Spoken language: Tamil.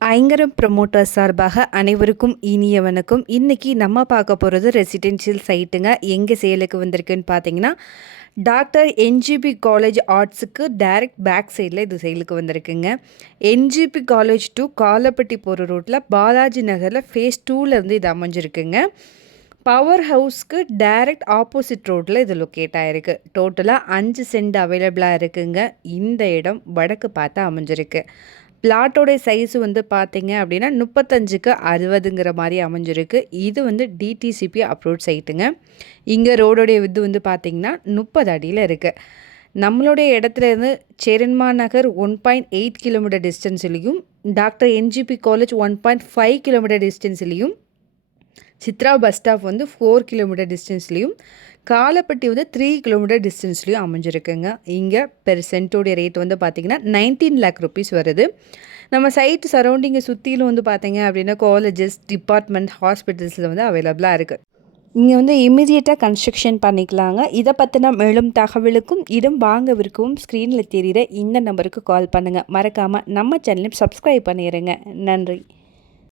ஐங்கரம் ப்ரமோட்டர்ஸ் சார்பாக அனைவருக்கும் இனிய வணக்கம். இன்றைக்கி நம்ம பார்க்க போகிறது ரெசிடென்ஷியல் சைட்டுங்க. எங்கே சேலுக்கு வந்திருக்குன்னு பார்த்தீங்கன்னா, டாக்டர் என்ஜிபி காலேஜ் ஆர்ட்ஸுக்கு டைரக்ட் பேக் சைடில் இது சேலுக்கு வந்திருக்குங்க. என்ஜிபி காலேஜ் டு காலப்பட்டி போகிற ரோட்டில் பாலாஜி நகரில் ஃபேஸ் 2ல் வந்து இது அமைஞ்சிருக்குங்க. பவர் ஹவுஸ்க்கு டைரக்ட் ஆப்போசிட் ரோட்டில் இது லொக்கேட் ஆகிருக்கு. டோட்டலாக 5 சென்ட் அவைலபிளாக இருக்குங்க. இந்த இடம் வடக்கு பார்த்து அமைஞ்சிருக்கு. பிளாட்டோடைய சைஸு வந்து பார்த்தீங்க அப்படின்னா 35க்கு 60ங்கிற மாதிரி அமைஞ்சிருக்கு. இது வந்து டிடிசிபி அப்ரூவ்ட் சைட்டுங்க. இங்கே ரோடோடைய வித்து வந்து பார்த்திங்கன்னா 30 அடியில் இருக்குது. நம்மளுடைய இடத்துலேருந்து சேரன்மா நகர் 1.8 கிலோமீட்டர் டிஸ்டன்ஸ்லேயும், டாக்டர் என்ஜிபி காலேஜ் 1.5 கிலோமீட்டர் டிஸ்டன்ஸ்லேயும், சித்ரா பஸ் ஸ்டாப் வந்து 4 கிலோமீட்டர் டிஸ்டன்ஸ்லேயும், காலப்பட்டி வந்து 3 கிலோமீட்டர் டிஸ்டன்ஸ்லேயும் அமைஞ்சிருக்குங்க. இங்கே பெர் சென்ட்டோடைய ரேட் வந்து பார்த்திங்கன்னா 19 லேக் ருபீஸ் வருது. நம்ம சைட் சரௌண்டிங்கை சுற்றிலும் வந்து பார்த்திங்க அப்படின்னா காலேஜஸ், டிபார்ட்மெண்ட், ஹாஸ்பிட்டல்ஸில் வந்து அவைலபிளாக இருக்குது. இங்கே வந்து இமீடியட்டாக கன்ஸ்ட்ரக்ஷன் பண்ணிக்கலாங்க. இதை பற்றின மேலும் தகவலுக்கும் இடம் வாங்கவிருக்கவும் ஸ்க்ரீனில் தெரிகிற இந்த நம்பருக்கு கால் பண்ணுங்கள். மறக்காமல் நம்ம சேனலையும் சப்ஸ்கிரைப் பண்ணிடுங்க. நன்றி.